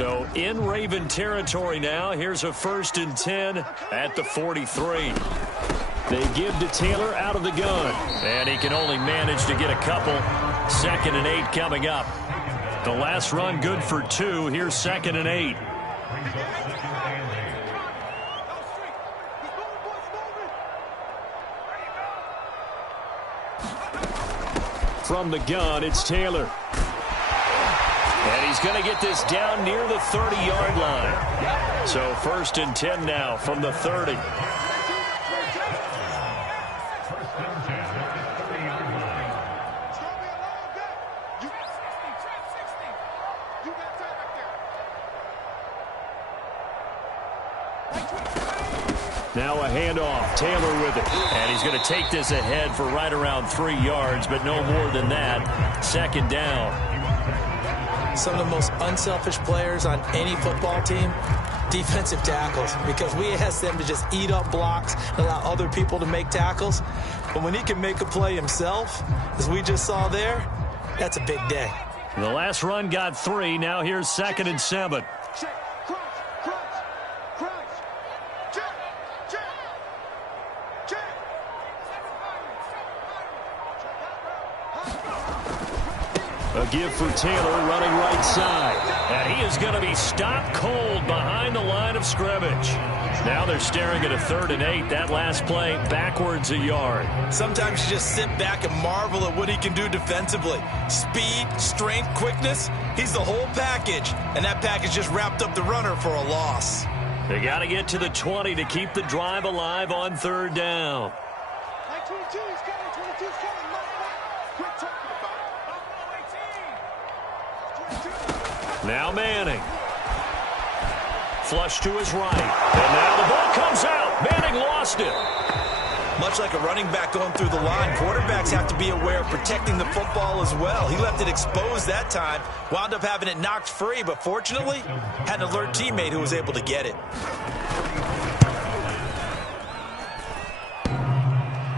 So in Raven territory now. Here's a 1st and 10 at the 43. They give to Taylor out of the gun. And he can only manage to get a couple. 2nd and 8 coming up. The last run good for 2. Here's 2nd and 8. From the gun, it's Taylor. And he's going to get this down near the 30-yard line. So 1st and 10 now from the 30. Now a handoff. Taylor with it. And he's going to take this ahead for right around 3 yards, but no more than that. 2nd down. Some of the most unselfish players on any football team, defensive tackles, because we ask them to just eat up blocks and allow other people to make tackles. But when he can make a play himself, as we just saw there, that's a big day. The last run got 3. Now here's 2nd and 7. A give for Taylor running right side. And he is going to be stopped cold behind the line of scrimmage. Now they're staring at a 3rd and 8. That last play backwards a yard. Sometimes you just sit back and marvel at what he can do defensively. Speed, strength, quickness. He's the whole package. And that package just wrapped up the runner for a loss. They got to get to the 20 to keep the drive alive on 3rd down. Now Manning. Flush to his right. And now the ball comes out. Manning lost it. Much like a running back going through the line, quarterbacks have to be aware of protecting the football as well. He left it exposed that time, wound up having it knocked free, but fortunately, had an alert teammate who was able to get it.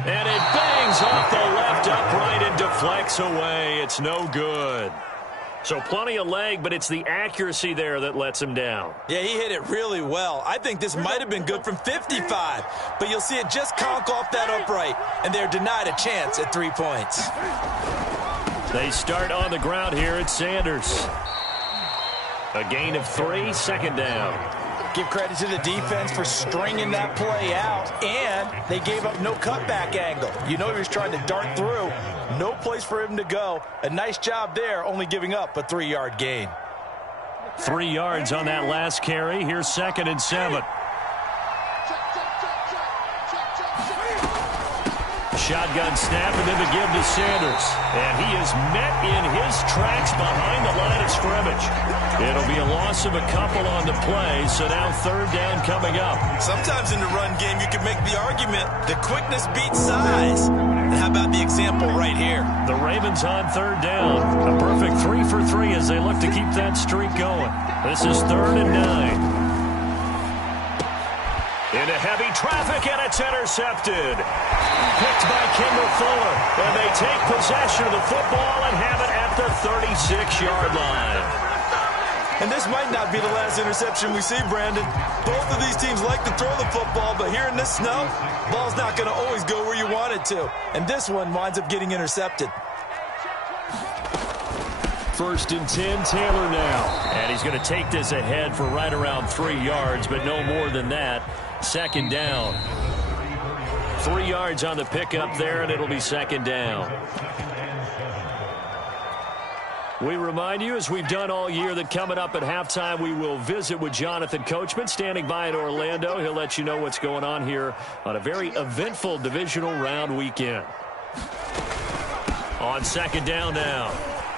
And it bangs off the left upright and deflects away. It's no good. So plenty of leg, but it's the accuracy there that lets him down. Yeah, he hit it really well. I think this might have been good from 55, but you'll see it just conk off that upright, and they're denied a chance at 3 points. They start on the ground here at Sanders. A gain of 3, 2nd down. Give credit to the defense for stringing that play out, and they gave up no cutback angle. You know he was trying to dart through. No place for him to go. A nice job there, only giving up a 3-yard gain. 3 yards on that last carry. Here's 2nd and 7. Shotgun snap and then the give to Sanders. And he is met in his tracks behind the line of scrimmage. It'll be a loss of a couple on the play, so now 3rd down coming up. Sometimes in the run game you can make the argument that quickness beats size. And how about the example right here? The Ravens on 3rd down. A perfect 3 for 3 as they look to keep that streak going. This is 3rd and 9. Into heavy traffic, and it's intercepted. Picked by Kendall Fuller. And they take possession of the football and have it at the 36-yard line. And this might not be the last interception we see, Brandon. Both of these teams like to throw the football, but here in this snow, ball's not going to always go where you want it to. And this one winds up getting intercepted. 1st and 10, Taylor now. And he's going to take this ahead for right around 3 yards, but no more than that. 2nd down. 3 yards on the pickup there, and it'll be 2nd down. We remind you, as we've done all year, that coming up at halftime, we will visit with Jonathan Coachman, standing by in Orlando. He'll let you know what's going on here on a very eventful divisional round weekend. On 2nd down now,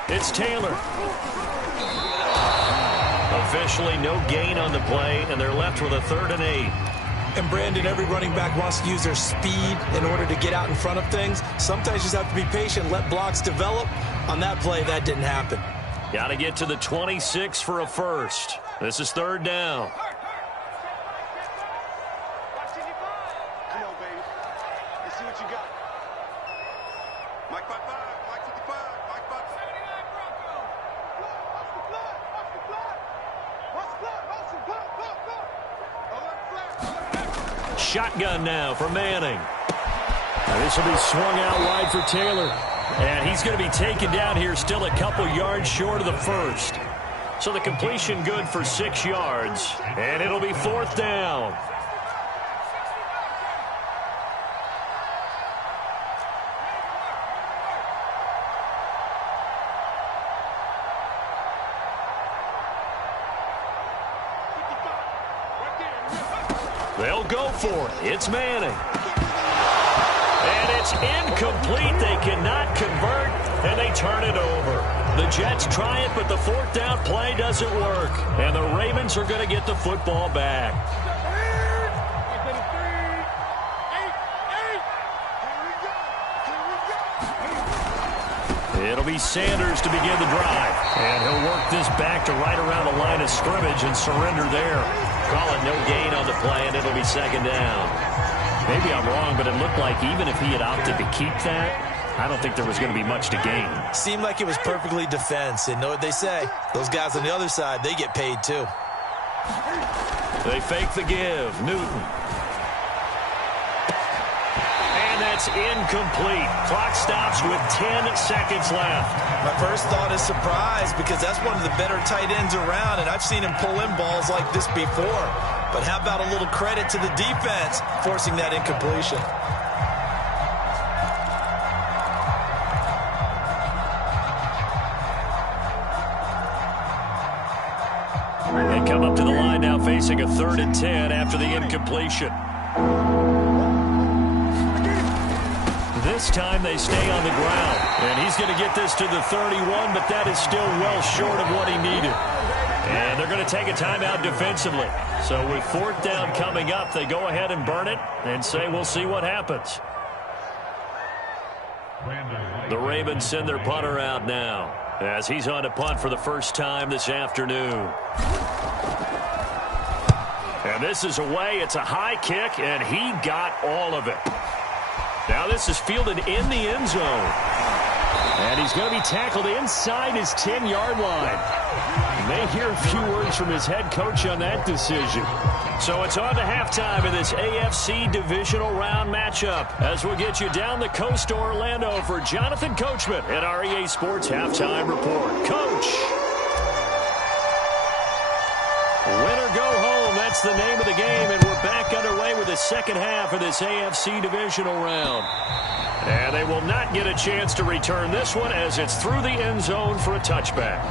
it's Taylor. Officially no gain on the play, and they're left with a 3rd and 8. And Brandon, every running back wants to use their speed in order to get out in front of things. Sometimes you just have to be patient, let blocks develop. On that play, that didn't happen. Got to get to the 26 for a first. This is 3rd down. Shotgun now for Manning. Now this will be swung out wide for Taylor. And he's going to be taken down here still a couple yards short of the first. So the completion good for 6 yards. And it'll be 4th down. They'll go for it. It's Manning. And it's incomplete. They cannot convert, and they turn it over. The Jets try it, but the 4th down play doesn't work. And the Ravens are going to get the football back. It'll be Sanders to begin the drive. And he'll work this back to right around the line of scrimmage and surrender there. Call it no gain on the play, and it'll be 2nd down. Maybe I'm wrong, but it looked like even if he had opted to keep that, I don't think there was going to be much to gain. Seemed like it was perfectly defense. And know what they say? Those guys on the other side, they get paid too. They fake the give. Newton. And that's incomplete. Clock stops with 10 seconds left. My first thought is surprise because that's one of the better tight ends around, and I've seen him pull in balls like this before. But how about a little credit to the defense forcing that incompletion? They come up to the line now facing a 3rd and 10 after the incompletion. This time they stay on the ground. And he's going to get this to the 31, but that is still well short of what he needed. And they're going to take a timeout defensively. So with 4th down coming up, they go ahead and burn it and say we'll see what happens. The Ravens send their punter out now as he's on to punt for the first time this afternoon. And this is away. It's a high kick, and he got all of it. Now this is fielded in the end zone. And he's going to be tackled inside his 10-yard line. You may hear a few words from his head coach on that decision. So it's on to halftime in this AFC divisional round matchup as we'll get you down the coast to Orlando for Jonathan Coachman at our EA Sports Halftime Report. Coach. Win or go home, that's the name of the game, and we're back underway with the second half of this AFC divisional round. And they will not get a chance to return this one as it's through the end zone for a touchback.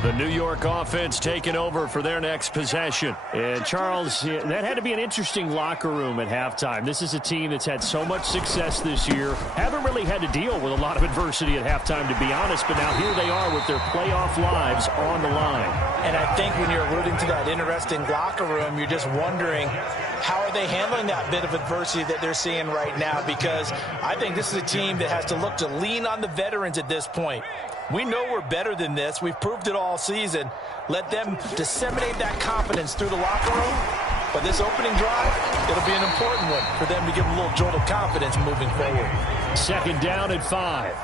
The New York offense taking over for their next possession. And, Charles, that had to be an interesting locker room at halftime. This is a team that's had so much success this year. Haven't really had to deal with a lot of adversity at halftime, to be honest. But now here they are with their playoff lives on the line. And I think when you're alluding to that interesting locker room, you're just wondering how are they handling that bit of adversity that they're seeing right now? Because I think this is a team that has to look to lean on the veterans at this point. We know we're better than this. We've proved it all season. Let them disseminate that confidence through the locker room. But this opening drive, it'll be an important one for them to give them a little jolt of confidence moving forward. 2nd down and 5.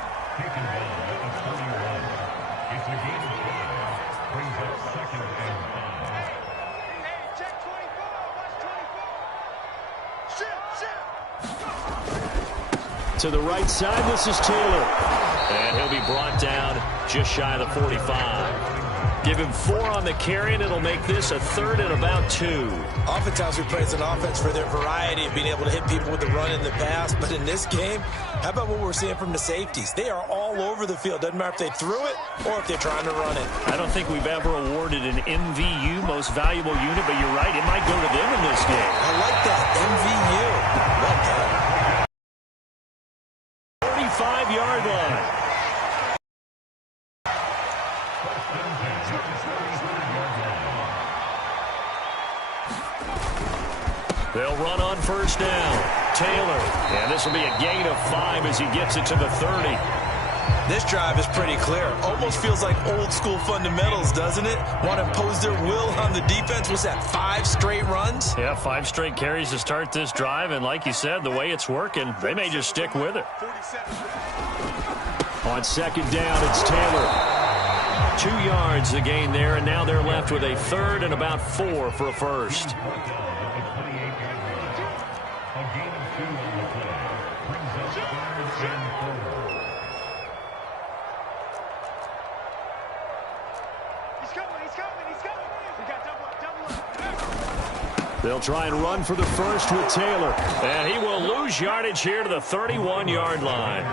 To the right side, this is Taylor. And he'll be brought down just shy of the 45. Give him 4 on the carry, and it'll make this a 3rd and about 2. Oftentimes we praise an offense for their variety of being able to hit people with the run in the pass. But in this game, how about what we're seeing from the safeties? They are all over the field. Doesn't matter if they threw it or if they're trying to run it. I don't think we've ever awarded an MVU, most valuable unit, but you're right. It might go to them in this game. I like that. MVU. Well done. 45-yard line. They'll run on 1st down. Taylor. And this will be a gain of 5 as he gets it to the 30. This drive is pretty clear. Almost feels like old school fundamentals, doesn't it? Want to impose their will on the defense. Was that 5 straight runs? Yeah, 5 straight carries to start this drive. And like you said, the way it's working, they may just stick with it. On second down, it's Taylor. 2 yards the gain there, and now they're left with a third and about 4 for a first. They'll try and run for the first with Taylor. And he will lose yardage here to the 31-yard line.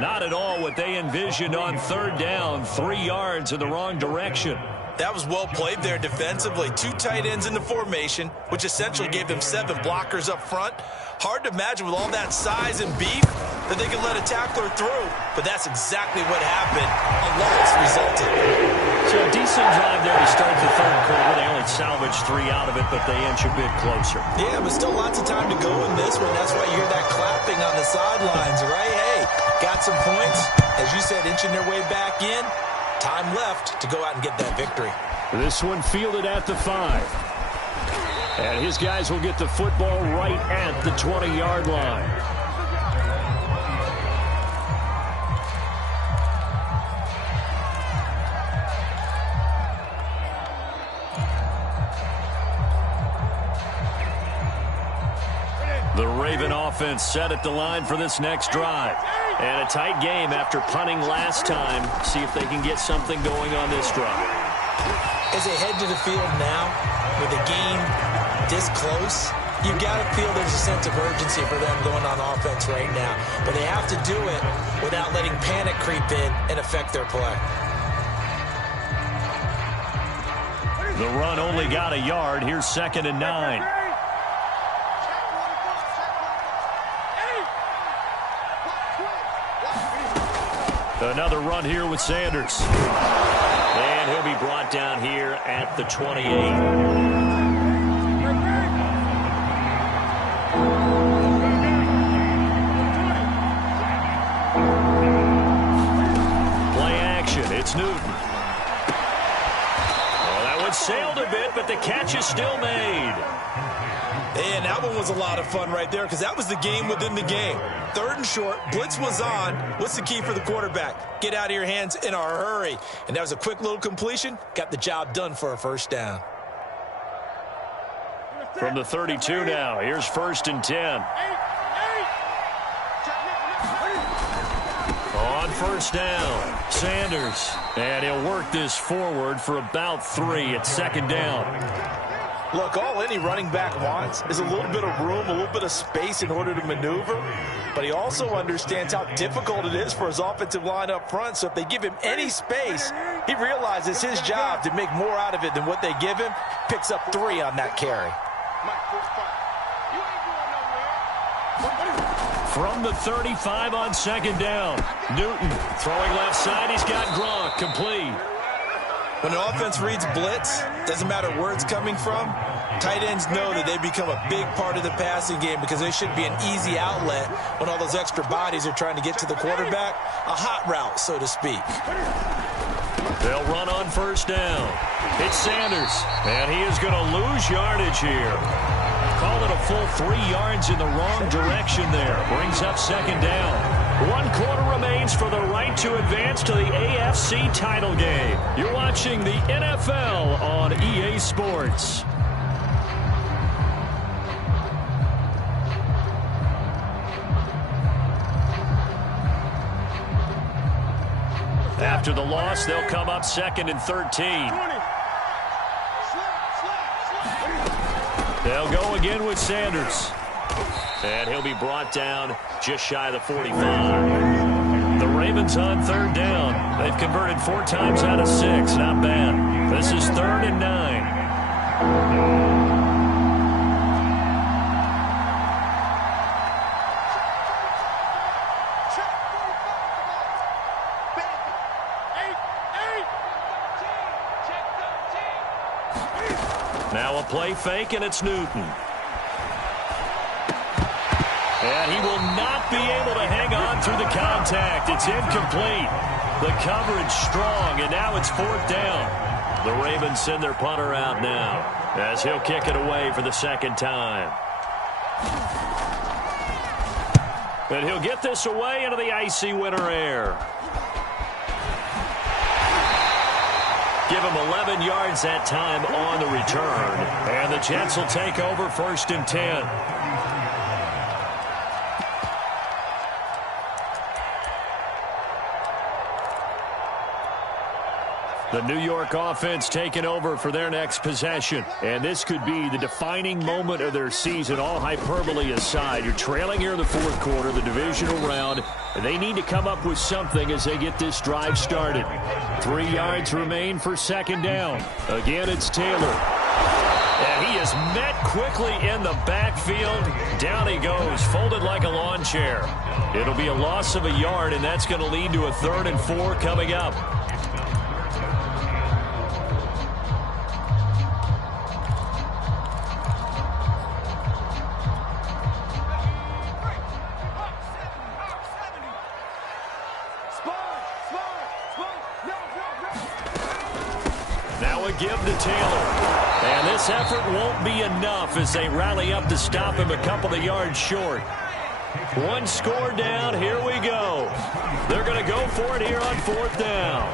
Not at all what they envisioned on third down. 3 yards in the wrong direction. That was well played there defensively. 2 tight ends in the formation, which essentially gave them 7 blockers up front. Hard to imagine with all that size and beef that they could let a tackler through. But that's exactly what happened. A loss resulted. So a decent drive there to start the third quarter. They only salvaged 3 out of it, but they inch a bit closer. Yeah, but still lots of time to go in this one. That's why you hear that clapping on the sidelines, right? Hey, got some points. As you said, inching their way back in. Time left to go out and get that victory. This one fielded at the 5. And his guys will get the football right at the 20-yard line. The Raven offense set at the line for this next drive. And a tight game after punting last time. See if they can get something going on this drive. As they head to the field now, with the game this close, you've got to feel there's a sense of urgency for them going on offense right now. But they have to do it without letting panic creep in and affect their play. The run only got a yard. Here's 2nd and 9. Another run here with Sanders. And he'll be brought down here at the 28. Play action. It's Newton. Oh, that one sailed a bit, but the catch is still made. And that one was a lot of fun right there because that was the game within the game. 3rd and short, blitz was on. What's the key for the quarterback? Get out of your hands in a hurry. And that was a quick little completion. Got the job done for a first down. From the 32 now, here's 1st and 10. On first down, Sanders. And he'll work this forward for about 3 at 2nd down. Look, all any running back wants is a little bit of room, a little bit of space in order to maneuver. But he also understands how difficult it is for his offensive line up front. So if they give him any space, he realizes his job to make more out of it than what they give him. Picks up 3 on that carry. From the 35 on 2nd down, Newton throwing left side. He's got Gronk complete. When an offense reads blitz, doesn't matter where it's coming from, tight ends know that they become a big part of the passing game because they should be an easy outlet when all those extra bodies are trying to get to the quarterback. A hot route, so to speak. They'll run on first down. It's Sanders, and he is going to lose yardage here. Call it a full 3 yards in the wrong direction there. Brings up 2nd down. 1 quarter remains for the right to advance to the AFC title game. You're watching the NFL on EA Sports. After the loss, they'll come up 2nd and 13. They'll go again with Sanders. And he'll be brought down just shy of the 45. The Ravens on 3rd down. They've converted 4 times out of 6. Not bad. This is 3rd and 9. Now a play fake, and it's Newton. And he will not be able to hang on through the contact. It's incomplete. The coverage strong, and now it's 4th down. The Ravens send their punter out now as he'll kick it away for the 2nd time. And he'll get this away into the icy winter air. Give him 11 yards that time on the return. And the Jets will take over 1st and 10. The New York offense taking over for their next possession. And this could be the defining moment of their season, all hyperbole aside. You're trailing here in the 4th quarter, the divisional round. And they need to come up with something as they get this drive started. 3 yards remain for 2nd down. Again, it's Taylor. And he is met quickly in the backfield. Down he goes, folded like a lawn chair. It'll be a loss of a yard, and that's going to lead to a 3rd and 4 coming up. Give to Taylor. And this effort won't be enough as they rally up to stop him a couple of yards short. 1 score down. Here we go. They're going to go for it here on 4th down.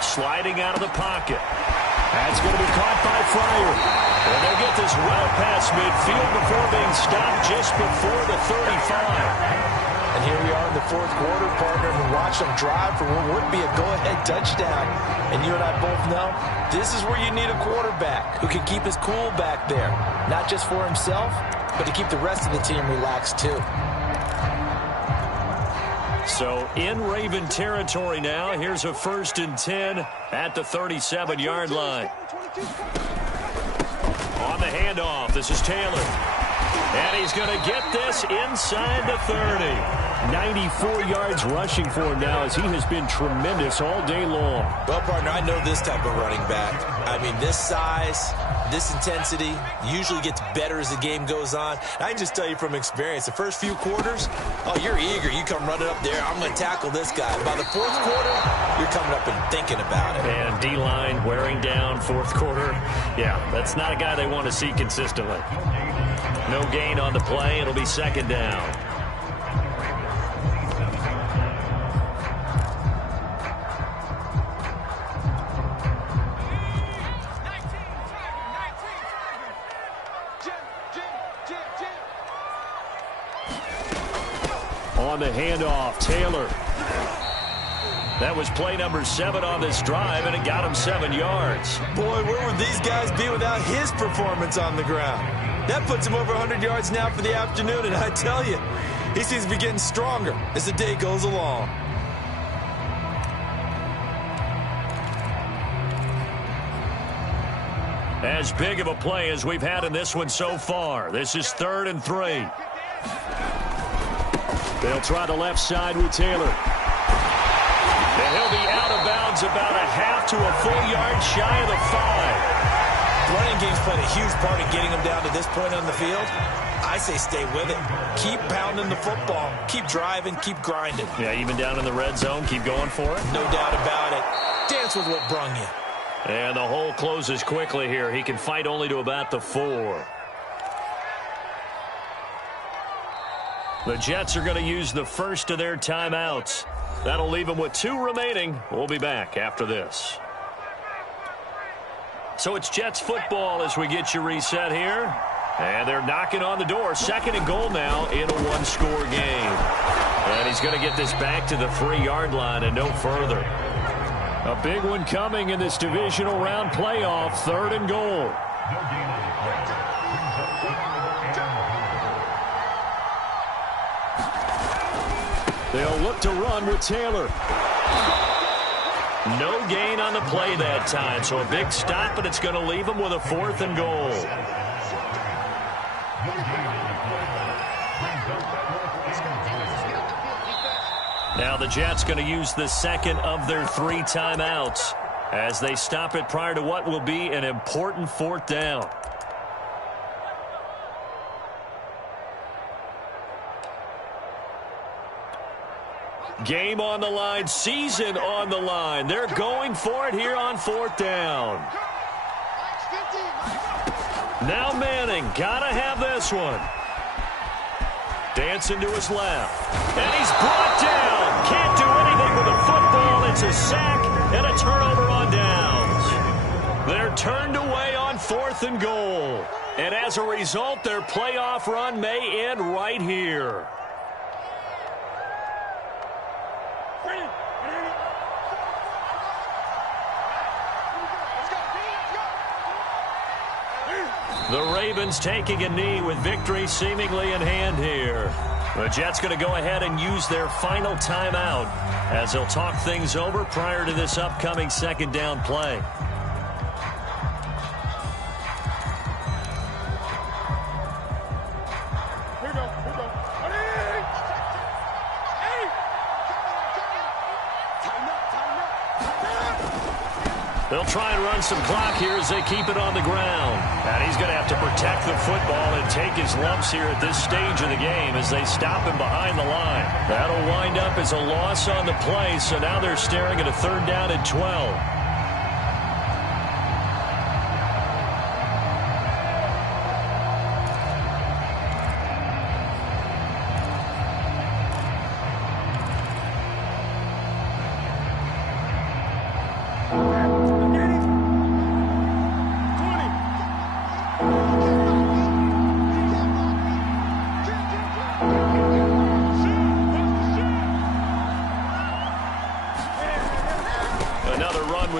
Sliding out of the pocket. That's going to be caught by Fryer. And they'll get this well past midfield before being stopped just before the 35. And here we are in the 4th quarter, partner, and watch them drive for what would be a go-ahead touchdown. And you and I both know this is where you need a quarterback who can keep his cool back there. Not just for himself, but to keep the rest of the team relaxed too. So in Raven territory now, here's a 1st and 10 at the 37-yard line. On the handoff, this is Taylor. And he's going to get this inside the 30. 94 yards rushing for him now as he has been tremendous all day long. Well, partner, I know this type of running back. I mean, this size, this intensity usually gets better as the game goes on. I can just tell you from experience, the first few quarters, oh, you're eager. You come running up there, I'm going to tackle this guy. By the 4th quarter, you're coming up and thinking about it. And D-line wearing down 4th quarter. Yeah, that's not a guy they want to see consistently. No gain on the play. It'll be 2nd down. On the handoff, Taylor. That was play number 7 on this drive, and it got him 7 yards. Boy, where would these guys be without his performance on the ground? That puts him over 100 yards now for the afternoon, and I tell you, he seems to be getting stronger as the day goes along. As big of a play as we've had in this one so far. This is 3rd and 3. They'll try the left side with Taylor. And he'll be out of bounds about a half to a full yard shy of the 5. Running game's played a huge part in getting them down to this point on the field. I say stay with it. Keep pounding the football. Keep driving. Keep grinding. Yeah, even down in the red zone, keep going for it. No doubt about it. Dance with what brung you. And the hole closes quickly here. He can fight only to about the 4. The Jets are going to use the first of their timeouts. That'll leave them with 2 remaining. We'll be back after this. So it's Jets football as we get you reset here. And they're knocking on the door. 2nd and goal now in a 1-score game. And he's going to get this back to the 3-yard line and no further. A big one coming in this divisional round playoff. 3rd and goal. They'll look to run with Taylor. No gain on the play that time, so a big stop, but it's going to leave them with a 4th and goal. Now the Jets going to use the 2nd of their 3 timeouts as they stop it prior to what will be an important 4th down. Game on the line, season on the line. They're going for it here on 4th down. Now Manning, gotta have this one. Dancing to his left. And he's brought down. Can't do anything with a football. It's a sack and a turnover on downs. They're turned away on 4th and goal. And as a result, their playoff run may end right here. The Ravens taking a knee with victory seemingly in hand here. The Jets going to go ahead and use their final timeout as they'll talk things over prior to this upcoming 2nd down play. They'll try and run some clock here as they keep it on the ground. And he's going to have to protect the football and take his lumps here at this stage of the game as they stop him behind the line. That'll wind up as a loss on the play, so now they're staring at a 3rd down and 12.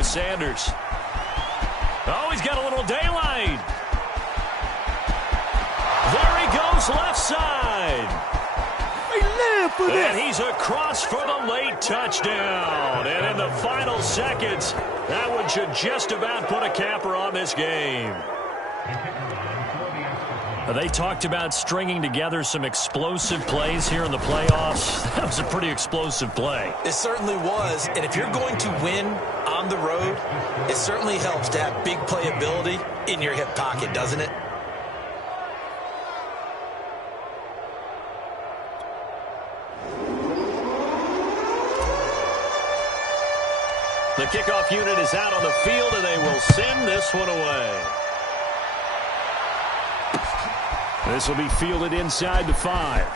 Sanders. Oh, he's got a little daylight. There he goes, left side. And he's across for the late touchdown. And in the final seconds, that one should just about put a capper on this game. They talked about stringing together some explosive plays here in the playoffs. That was a pretty explosive play. It certainly was. And if you're going to win on the road, it certainly helps to have big playability in your hip pocket, doesn't it? The kickoff unit is out on the field, and they will send this one away. This will be fielded inside the 5.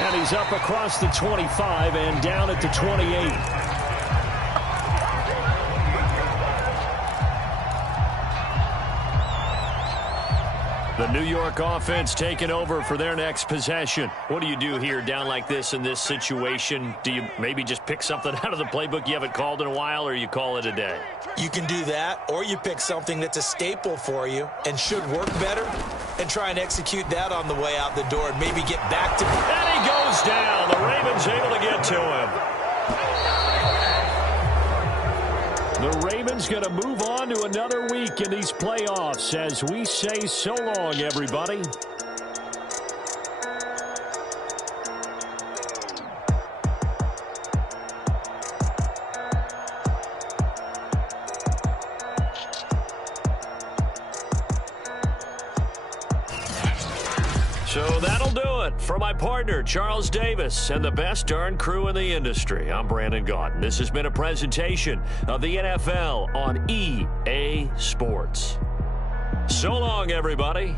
And he's up across the 25 and down at the 28. The New York offense taking over for their next possession. What do you do here down like this in this situation? Do you maybe just pick something out of the playbook you haven't called in a while, or you call it a day? You can do that, or you pick something that's a staple for you and should work better and try and execute that on the way out the door and maybe get back to... And he goes down. The Ravens able to get to him. The Ravens going to move on to another week in these playoffs as we say so long, everybody. So that'll do it for my partner, Charles Davis, and the best darn crew in the industry. I'm Brandon Gaudin. This has been a presentation of the NFL on EA Sports. So long, everybody.